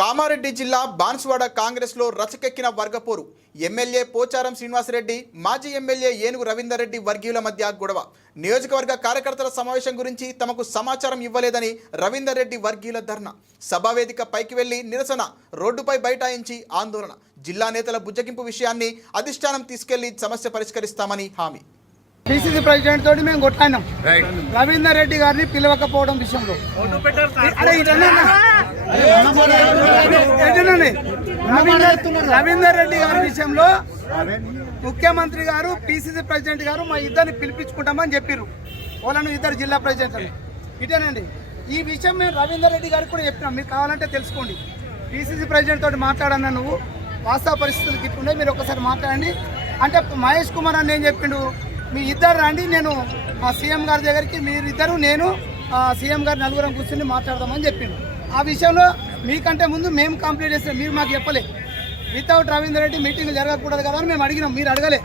కామారెడ్డి జిల్లా బాన్సువాడ కాంగ్రెస్లో రచకెక్కిన వర్గపోరు. ఎమ్మెల్యే పోచారం శ్రీనివాసరెడ్డి, మాజీ ఎమ్మెల్యే ఏనుగు రవీందర్ రెడ్డి వర్గీయుల మధ్య గొడవ. నియోజకవర్గ కార్యకర్తల సమావేశం గురించి తమకు సమాచారం ఇవ్వలేదని రవీందర్ రెడ్డి వర్గీయుల ధర్నా. సభావేదిక పైకి వెళ్లి నిరసన, రోడ్డుపై బైఠాయించి ఆందోళన. జిల్లా నేతల బుజ్జగింపు విషయాన్ని అధిష్టానం తీసుకెళ్లి సమస్య పరిష్కరిస్తామని హామీ. పిసిసి ప్రెసిడెంట్ తోటి మేము కొట్లాడినాం రవీందర్ రెడ్డి గారిని పిలవకపోవడం విషయంలో. రవీందర్ రెడ్డి గారి విషయంలో ముఖ్యమంత్రి గారు, పిసిసి ప్రెసిడెంట్ గారు మా ఇద్దరిని పిలిపించుకుంటామని చెప్పారు. వాళ్ళను ఇద్దరు జిల్లా ప్రెసిడెంట్ ఇటేనండి. ఈ విషయం మేము రవీందర్ రెడ్డి గారికి కూడా చెప్పినాం. మీరు కావాలంటే తెలుసుకోండి. పిసిసి ప్రెసిడెంట్ తోటి మాట్లాడన్నా, నువ్వు వాస్తవ పరిస్థితులు గిట్టున్నాయి, మీరు ఒకసారి మాట్లాడండి అంటే మహేష్ కుమార్ అని నేను చెప్పిండు, మీ ఇద్దరు రండి, నేను సీఎం గారి దగ్గరికి మీరిద్దరు నేను సీఎం గారు నలుగురం కూర్చొని మాట్లాడదామని చెప్పిండు. ఆ విషయంలో మీకంటే ముందు మేము కంప్లీట్ చేస్తాం, మీరు మాకు చెప్పలే. వితౌట్ రవీందర్ రెడ్డి మీటింగ్ జరగకూడదు కదా అని మేము అడిగినాం, మీరు అడగలే.